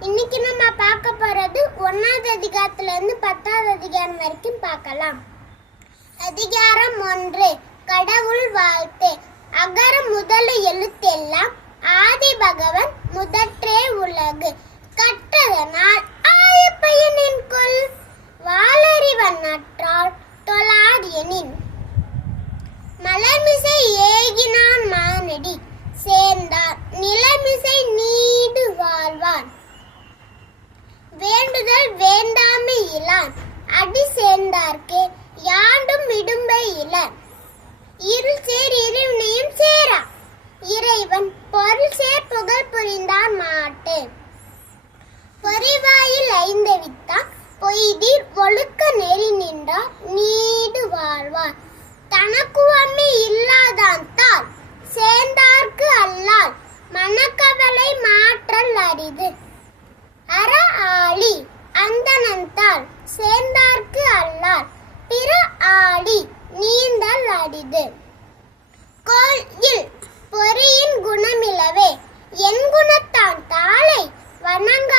இன்னைக்கு நம்ம பார்க்க போறது ஒன்னாவது அதிகாரத்துல இருந்து பத்தாவது அதிகாரம் வரைக்கும் பார்க்கலாம். அதிகாரம் ஒன்று கடவுள் வாழ்த்து. அகர முதல எழுத்தெல்லாம் ஆதி பகவன் முதற்றே உலகு. கற்றதனால் ஆய பயனின் கொள் வாளறிவன் நற்றால் தொழாதியனின் மலர்மிசை ஏகி கொண்டார் நீடு வாழ்வார். தனக்குவமை இல்லாதான் தாள் சேர்ந்தார்க்கு அல்லால் மனக்கவலை மாற்றல் அரிது. அற ஆளி அந்தனந்தால் சேர்ந்தார்க்கு அல்லால் பிற ஆடி நீந்தல் அரிது. கோல் இல் பொறியின் குணமிலவே என் குணத்தான் தாளை வணங்க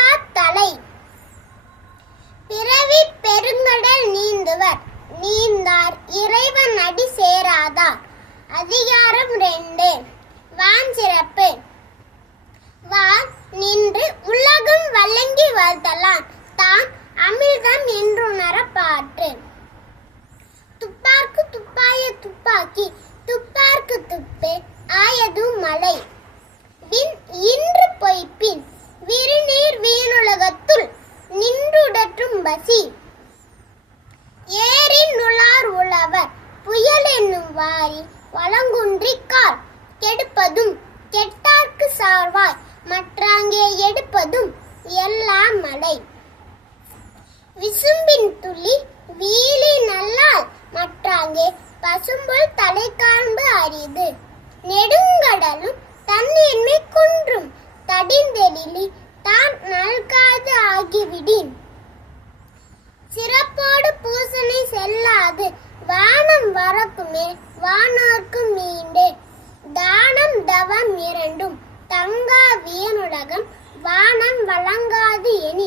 ஆயதும் மலை இன்று பொய்ப்பின் விருநீர் வீணுலகத்துள் நின்றுடற்றும் பசி. ஏரின் நுளார் உழவர் புயல் என்னும் வாரி வளங்குன்றிக்கால் கெடுப்பதும் கெட்டார்க்கு சார்வாய் மற்றாங்கே எடுப்பதும் எல்லாம் மலை விசும்பின் துளி வீலி நல்லால் மற்றாங்கே பசும்புல் தலை காண்பு அரிது நெடுங்கடலும் தன்னின்மை குன்றும். தடிந்தெழிலி தான் நல்காது ஆகிவிடின். சிறப்போடு பூசனை செல்லாது. வானம் வரக்குமே வானோர்க்கும் மீண்டே தானம் தவம் இரண்டும் தங்கா வியனுலகம் வானம் வழங்காது எனி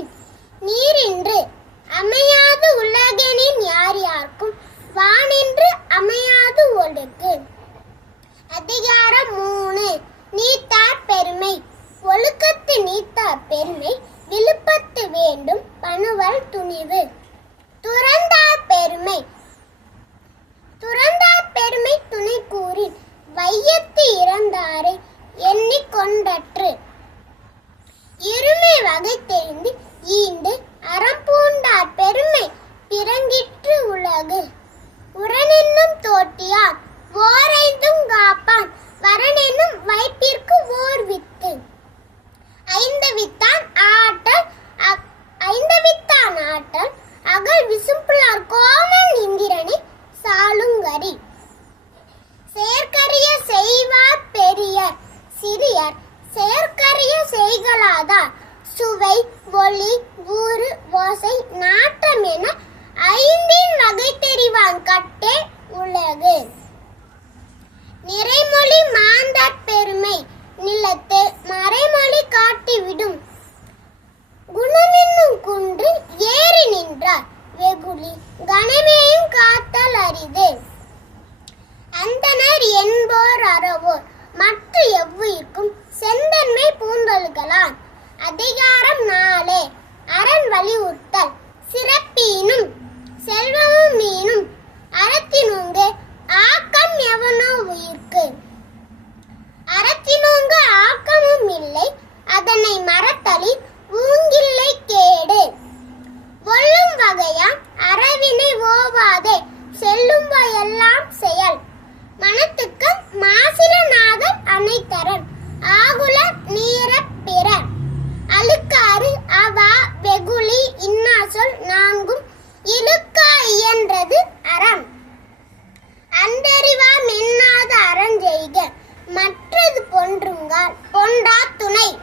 மற்றது பொன்றுங்கால் பொன்றா துணை.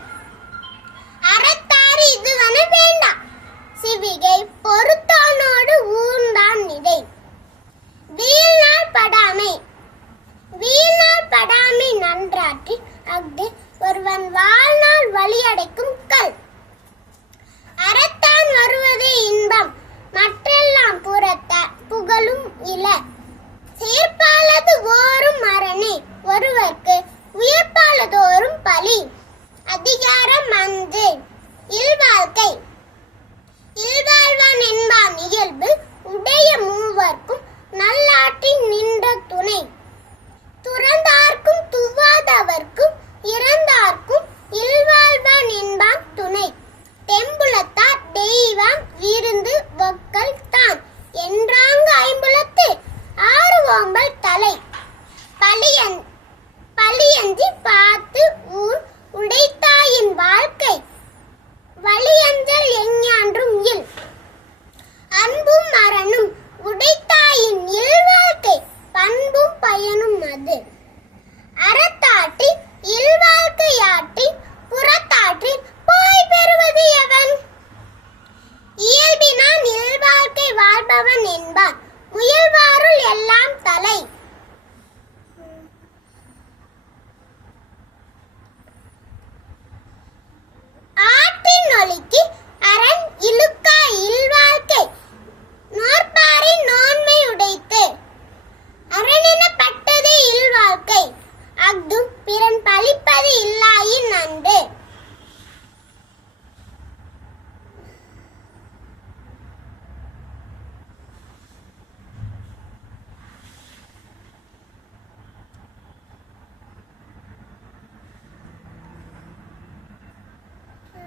அறத்தாறு இதுவன வேண்டாம் சிவிகை பொறுத்தானோடு ஊர்ந்தான் நிதை. வீழ்நாள் படாமை. வீழ்நாள் படாமை நன்றாற்றி அஃது ஒருவன் வாழ்நாள் வழியடைக்கும் கல். அறத்தான் வருவதே இன்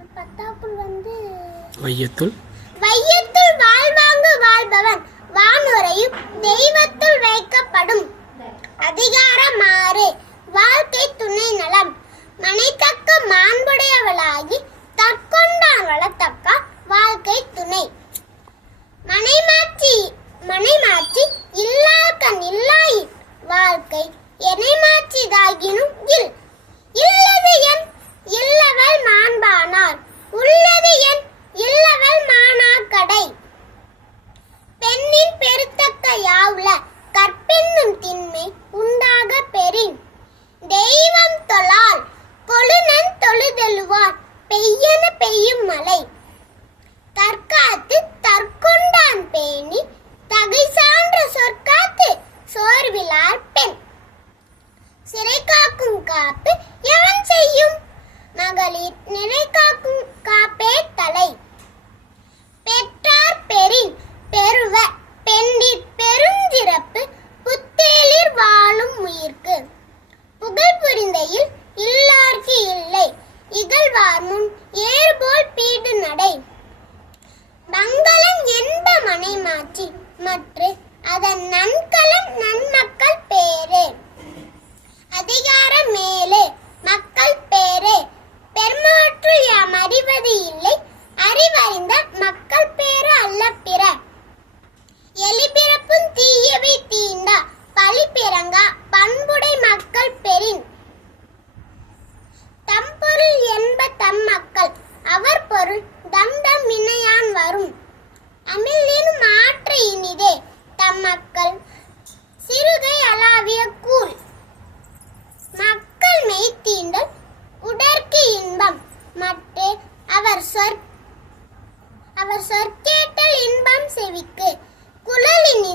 பத்தாப்புல் வந்து வையத்துள். வையத்துள் வாழ்வாங்கு வாழ்பவன். வானுரையும் தெய்வத்துள் வைக்கப்படும். அதிகாரம் ஆறு வாழ்க்கை துணை நலம். மனைத்தக்க மாண்புடையவளாகி தற்கொண்டான் வளர்த்தக்க வாழ்க்கை துணை. மனைமாச்சி மனைமாச்சி இல்லாக்கண் இல்லாயிற் வாழ்க்கை எனைமாச்சிதாகினும் இல்.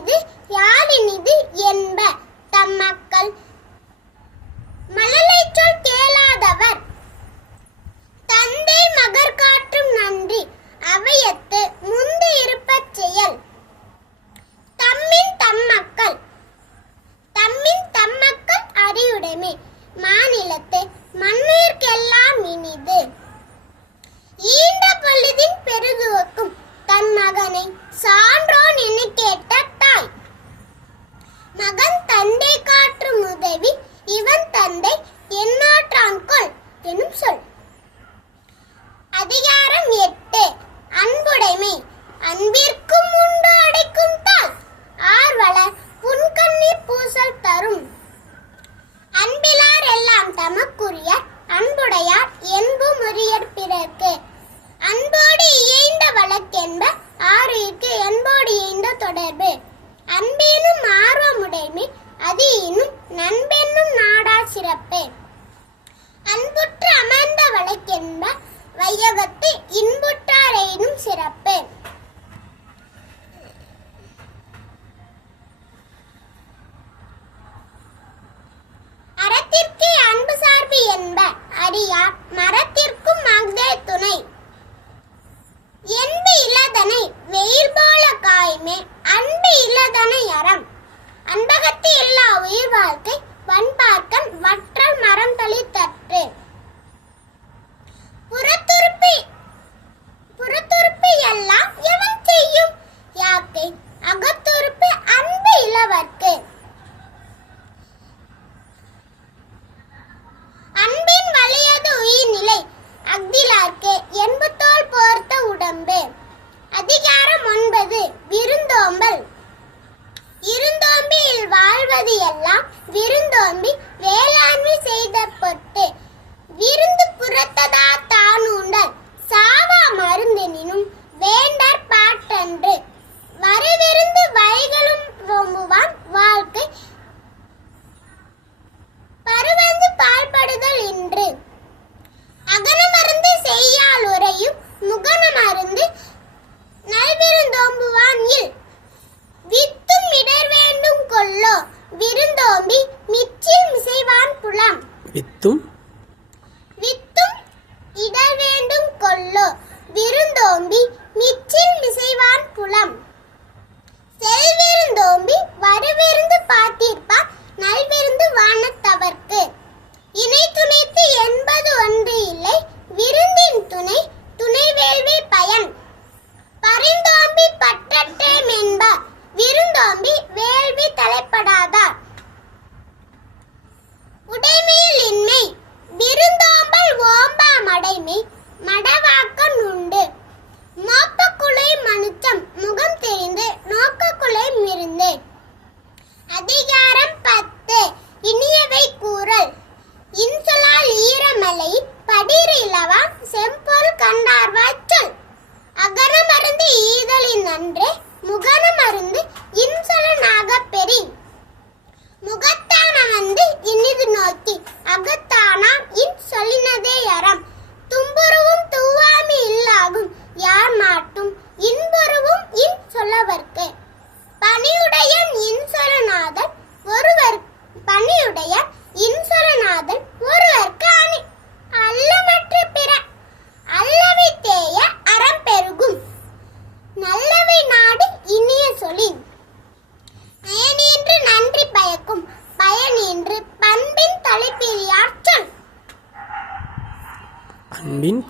ね。மரத்திற்கே அன்பு சார்பு என்ப அடியார் மரத்திற்கும் மகதே துணை. என்பு இலதனை வெயில் போல காய்மே அன்பு இலதனை அறம். அன்பகத்து எல்லா உயிர் வாழ்க்கை வன்பாக்கம் வற்றல் மரம் தளித்தற்று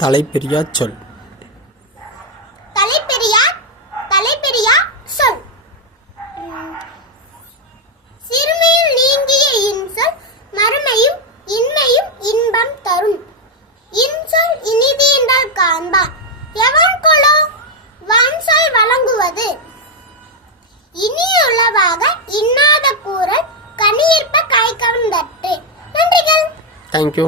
தலைப்பிரியா சொல். தலைப்பெரியா தலைப்பெரியா சொல். சிறுமையில் நீங்கிய இன்சொல் மறுமையும் இன்மையும் இன்பம் தரும். இன்சொல் இனிதீண்டால் காண்பார் எவன் கொலோ? வன்சொல் வழங்குவது. இனியுளவாக இன்னாத கூறல் கனியிற்ப காய்கவர்ந்தற்று நன்றிகள். தேங்க்யூ